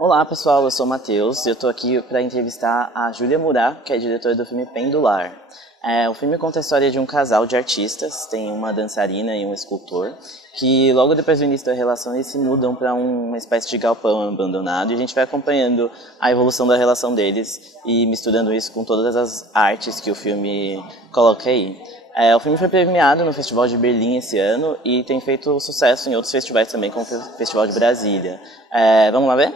Olá pessoal, eu sou o Matheus e eu estou aqui para entrevistar a Júlia Murat, que é diretora do filme Pendular. O filme conta a história de um casal de artistas, tem uma dançarina e um escultor, que logo depois do início da relação eles se mudam para uma espécie de galpão abandonado e a gente vai acompanhando a evolução da relação deles e misturando isso com todas as artes que o filme coloca aí. O filme foi premiado no Festival de Berlim esse ano e tem feito sucesso em outros festivais também, como o Festival de Brasília. Vamos lá ver?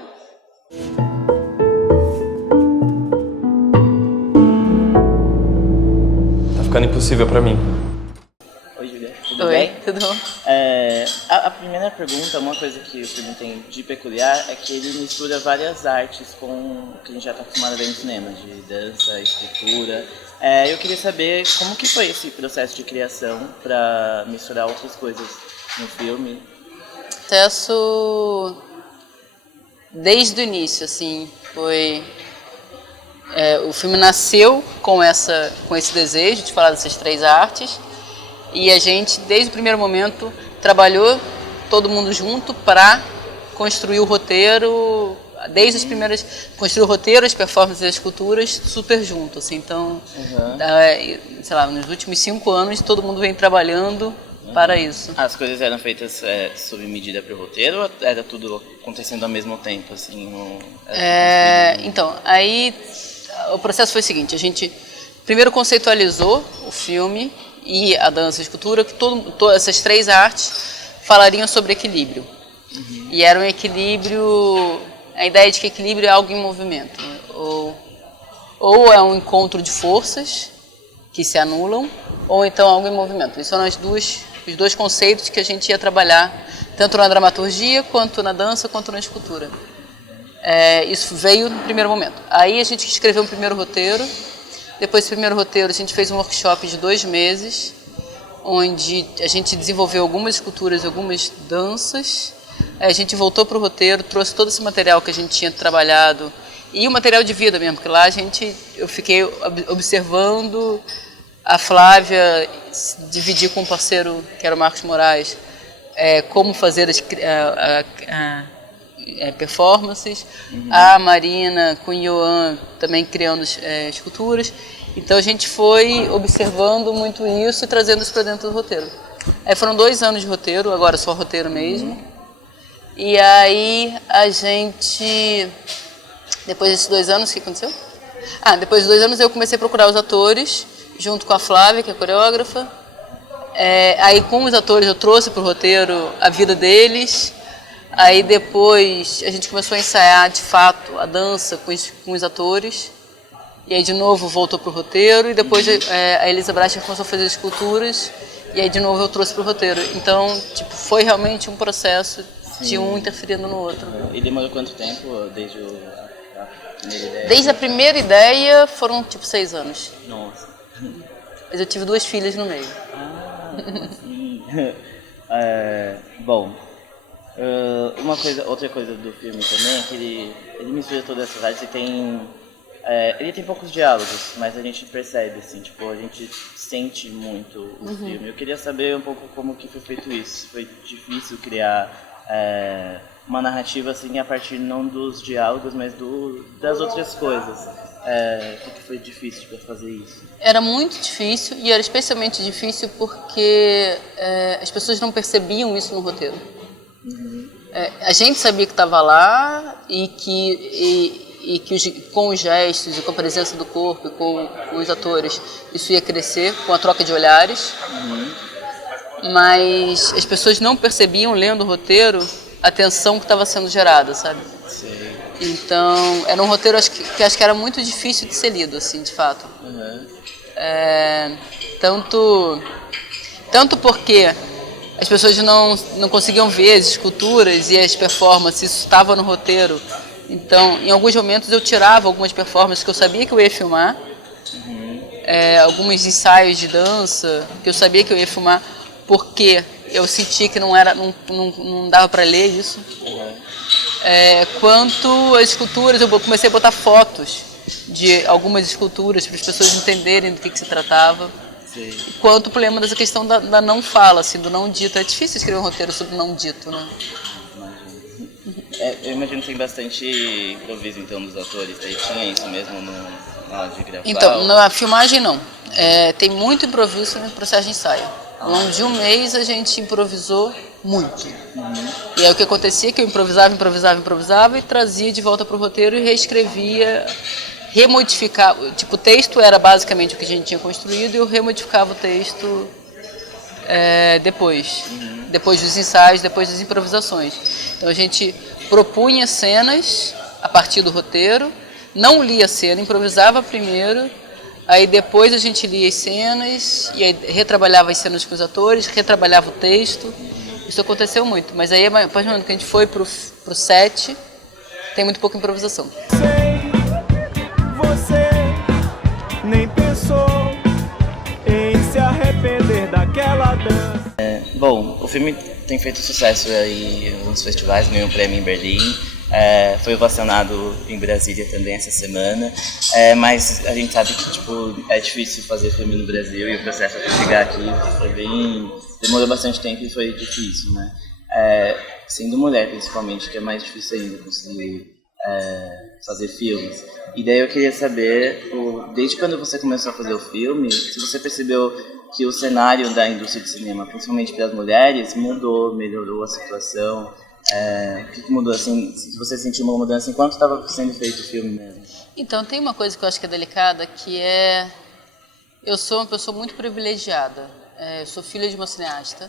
Tá ficando impossível pra mim. Oi, Julia. Tudo Oi, bem? tudo bom? A primeira pergunta, uma coisa que o filme tem de peculiar é que ele mistura várias artes com o que a gente já está acostumado a ver no cinema, de dança, escultura. Eu queria saber como que foi esse processo de criação para misturar outras coisas no filme. Processo desde o início, assim, foi... o filme nasceu com esse desejo de falar dessas três artes e a gente, desde o primeiro momento, trabalhou todo mundo junto para construir o roteiro, desde as primeiras... Construir o roteiro, as performances e as esculturas super junto, assim, então, sei lá, nos últimos 5 anos todo mundo vem trabalhando para isso. As coisas eram feitas sob medida para o roteiro ou era tudo acontecendo ao mesmo tempo, assim? Então, aí o processo foi o seguinte, a gente primeiro conceitualizou o filme e a dança e a escultura, que todas essas três artes falariam sobre equilíbrio. Uhum. E era um equilíbrio, a ideia de que equilíbrio é algo em movimento, ou é um encontro de forças que se anulam, ou então algo em movimento. Esses são os dois conceitos que a gente ia trabalhar, tanto na dramaturgia, quanto na dança, quanto na escultura. Isso veio no primeiro momento. Aí a gente escreveu um primeiro roteiro. Depois do primeiro roteiro, a gente fez um workshop de 2 meses, onde a gente desenvolveu algumas esculturas e algumas danças. A gente voltou para o roteiro, trouxe todo esse material que a gente tinha trabalhado, e o material de vida mesmo, porque lá eu fiquei observando a Flávia dividir com um parceiro, que era o Marcos Moraes, como fazer as performances, a Marina com o Ioan também criando esculturas. Então a gente foi observando muito isso e trazendo isso para dentro do roteiro. Aí foram 2 anos de roteiro, agora só roteiro mesmo. E aí a gente, depois desses 2 anos, o que aconteceu? Depois de 2 anos eu comecei a procurar os atores, junto com a Flávia, que é coreógrafa. Aí com os atores eu trouxe para o roteiro a vida deles. Aí depois a gente começou a ensaiar de fato a dança com os atores. E aí de novo voltou para o roteiro. E depois a Elisa Bracher começou a fazer esculturas. E aí de novo eu trouxe para o roteiro. Então foi realmente um processo de um interferindo no outro. E demorou quanto tempo desde a primeira ideia? Desde a primeira ideia foram 6 anos. Nossa. Mas eu tive 2 filhas no meio. Sim. Bom, outra coisa do filme também é que ele mistura todas essas artes e ele tem poucos diálogos, mas a gente percebe, assim, a gente sente muito o filme. Eu queria saber um pouco como que foi feito isso. Foi difícil criar uma narrativa assim a partir não dos diálogos, mas das outras coisas. O que foi difícil para fazer isso? Era muito difícil e era especialmente difícil porque as pessoas não percebiam isso no roteiro. A gente sabia que estava lá e que com os gestos e com a presença do corpo e com os atores isso ia crescer com a troca de olhares. Mas as pessoas não percebiam, lendo o roteiro, a tensão que estava sendo gerada, sabe? Sim. Então, era um roteiro que acho que era muito difícil de ser lido, assim, de fato. Tanto porque as pessoas não conseguiam ver as esculturas e as performances, isso estava no roteiro. Então, em alguns momentos eu tirava algumas performances que eu sabia que eu ia filmar, alguns ensaios de dança que eu sabia que eu ia filmar, porque eu senti que não dava para ler isso. Quanto às esculturas, eu comecei a botar fotos de algumas esculturas para as pessoas entenderem do que se tratava. Sim. Quanto o problema dessa questão da não fala, assim, do não dito. É difícil escrever um roteiro sobre não dito, né? Eu imagino que tem bastante improviso, então, dos atores. Aí tinha isso mesmo na hora de gravar? Então, na filmagem não. Tem muito improviso no processo de ensaio. Ao longo de um mês a gente improvisou muito. E aí o que acontecia é que eu improvisava e trazia de volta para o roteiro e reescrevia, remodificava. Tipo, o texto era basicamente o que a gente tinha construído e eu remodificava o texto depois dos ensaios, depois das improvisações. Então a gente propunha cenas a partir do roteiro, não lia a cena, improvisava primeiro, aí depois a gente lia as cenas e aí retrabalhava as cenas com os atores, retrabalhava o texto. Isso aconteceu muito, mas aí a partir do momento que a gente foi pro set, tem muito pouca improvisação. Você nem pensou em se arrepender daquela dança. Bom, o filme tem feito sucesso aí nos festivais, ganhou um prêmio em Berlim, foi ovacionado em Brasília também essa semana, mas a gente sabe que tipo, é difícil fazer filme no Brasil e o processo para chegar aqui demorou bastante tempo e foi difícil, né? Sendo mulher principalmente, que é mais difícil ainda conseguir fazer filmes. E daí eu queria saber, desde quando você começou a fazer o filme, se você percebeu que o cenário da indústria de cinema, principalmente para as mulheres, melhorou a situação. O que mudou, assim, se você sentiu uma mudança enquanto estava sendo feito o filme mesmo? Então, tem uma coisa que eu acho que é delicada, que eu sou uma pessoa muito privilegiada. Eu sou filha de uma cineasta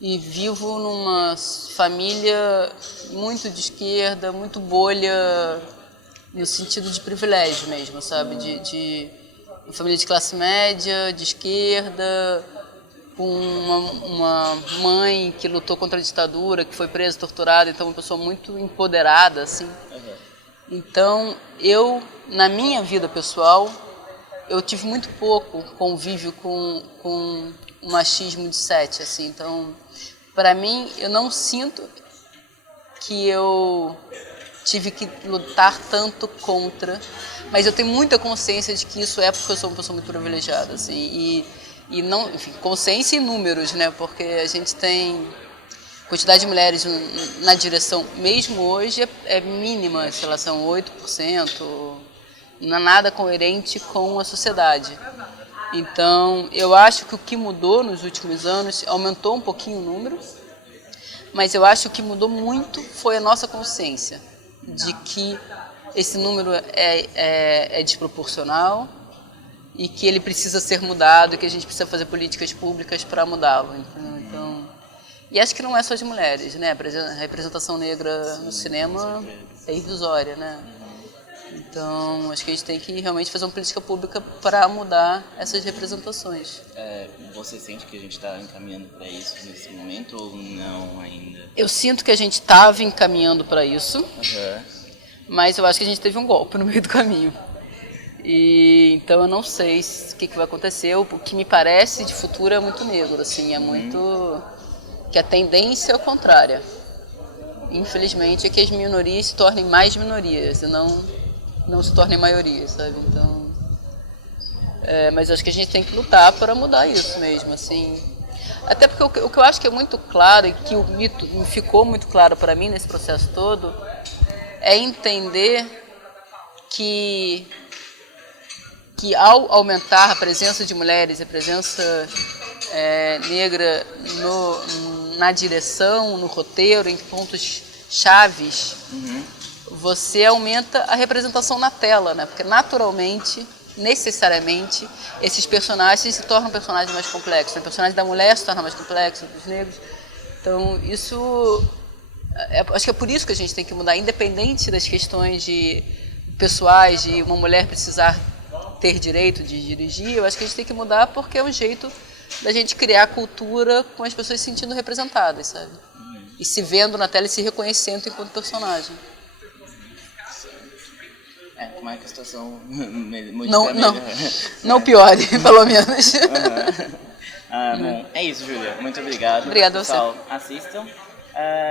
e vivo numa família muito de esquerda, muito bolha, no sentido de privilégio mesmo, sabe? De uma família de classe média, de esquerda, com uma mãe que lutou contra a ditadura, que foi presa, torturada, então uma pessoa muito empoderada, assim. Então, na minha vida pessoal, eu tive muito pouco convívio com o machismo de set, assim. Então, para mim, eu não sinto que eu tive que lutar tanto contra, mas eu tenho muita consciência de que isso é porque eu sou uma pessoa muito privilegiada, assim, e não, enfim, consciência e números, né, porque a gente tem quantidade de mulheres na direção, mesmo hoje, é mínima, sei lá, são 8%, não é nada coerente com a sociedade. Então, eu acho que o que mudou nos últimos anos, aumentou um pouquinho o número, mas eu acho que o que mudou muito foi a nossa consciência de que esse número é desproporcional e que ele precisa ser mudado e que a gente precisa fazer políticas públicas para mudá-lo. Então, e acho que não é só de mulheres, né? A representação negra no cinema é irrisória, né? Então, acho que a gente tem que realmente fazer uma política pública para mudar essas representações. Você sente que a gente está encaminhando para isso nesse momento ou não ainda? Eu sinto que a gente estava encaminhando para isso, mas eu acho que a gente teve um golpe no meio do caminho. E então eu não sei o que vai acontecer. O que me parece de futuro é muito negro, assim, é muito que a tendência é a contrária. Infelizmente é que as minorias se tornem mais minorias e não se tornem maioria, sabe? Então, mas acho que a gente tem que lutar para mudar isso mesmo, assim. Até porque o que eu acho que é muito claro e que me ficou muito claro para mim nesse processo todo é entender que ao aumentar a presença de mulheres, a presença negra na direção, no roteiro, em pontos chaves, você aumenta a representação na tela, né? Porque naturalmente, necessariamente, esses personagens se tornam personagens mais complexos. O personagem da mulher se torna mais complexo, dos negros. Então, isso... acho que é por isso que a gente tem que mudar, independente das questões pessoais, de uma mulher precisar ter direito de dirigir. Eu acho que a gente tem que mudar porque é um jeito da gente criar cultura com as pessoas se sentindo representadas, sabe? E se vendo na tela e se reconhecendo enquanto personagem. Tomara que a situação mude não piore, pelo menos. Bom, é isso, Júlia. Muito obrigado. Obrigada a você. Pessoal, assistam.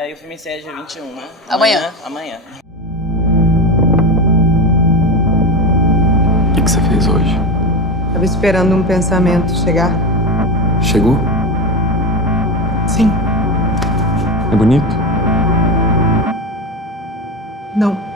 E o filme estreia dia 21, né? Amanhã. O que você fez hoje? Estava esperando um pensamento chegar. Chegou? Sim. É bonito? Não.